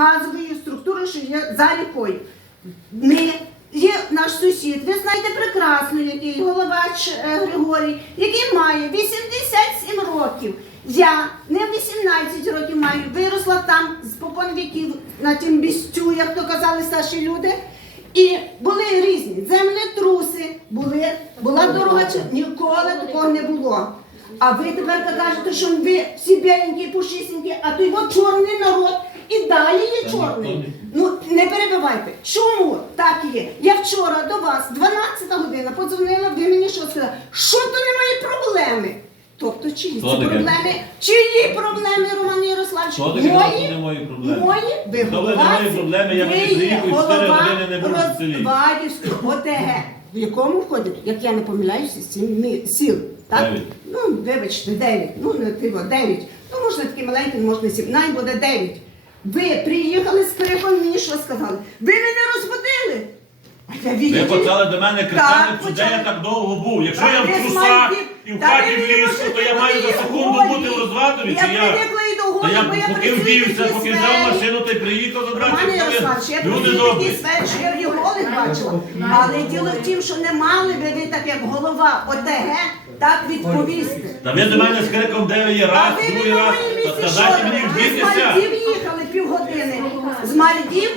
газової структури, що є за рікою. Ми є наш сусід, ви знаєте прекрасно, який головач е, Григорій, який має 87 років. Я не 18 років маю, виросла там з попон віків на тім місцю, як то казали старші люди. І були різні землетруси, були, була дорога, ніколи такого не було. А ви тепер кажете, що ви всі біленькі, пушисенькі, а то його чорний народ і далі є чорний. Ну не перебивайте. Чому так є? Я вчора до вас, 12 година, подзвонила, ви мені що сказали? Що то немає проблеми? Тобто чиї це таке? проблеми? Чиї проблеми, Роман Ярославович? Що таке Мої? не мої проблеми? Мої? Ви Добре, голова немає проблеми, я ви мені є приїхав і чотири голова години не був в селі. Розвадівського ОТГ, в якому входить, як я не помиляюся, сім сіл. Так? Дев'ять. Ну, вибачте, 9. Ну, не тиво, 9. Ну, можна такі маленькі, можна 7. Най буде 9. Ви приїхали з криком, мені що сказали? Ви мене розбудили. А я Ви відійду. почали до мене кричати, Так, почали. я так довго був. Якщо я в трусах і в хаті в лісу, то я маю за секунду бути в Розвадові, Я чи я? привикла і до Та голі, я бо я поки працюю в вдівся, поки взяв машину, то й приїхав забрати. Романе коли- Ярославович, я Люди працюю в добрі. сфері, що я в голих бачила. Але діло в тім, що не мали би ви так, як голова ОТГ, так відповісти. Та ви до мене з криком де є А раз, ви другий на раз. Та- місці Та мені Ви з вдітися. Мальдів їхали півгодини. З Мальдів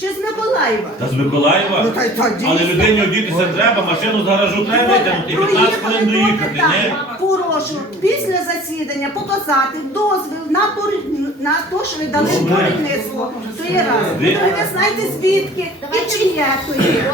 чи з Миколаєва? Та з Миколаєва. Ну, та й та дійсно. Але людині одітися треба, машину з гаражу треба витягнути і 15 хвилин Проїхали до доїхати. Ні? Прошу після засідання показати дозвіл на пори- на те, що ви дали Добре. керівництво. То є раз. Ви- Ви знаєте звідки і чиє то є.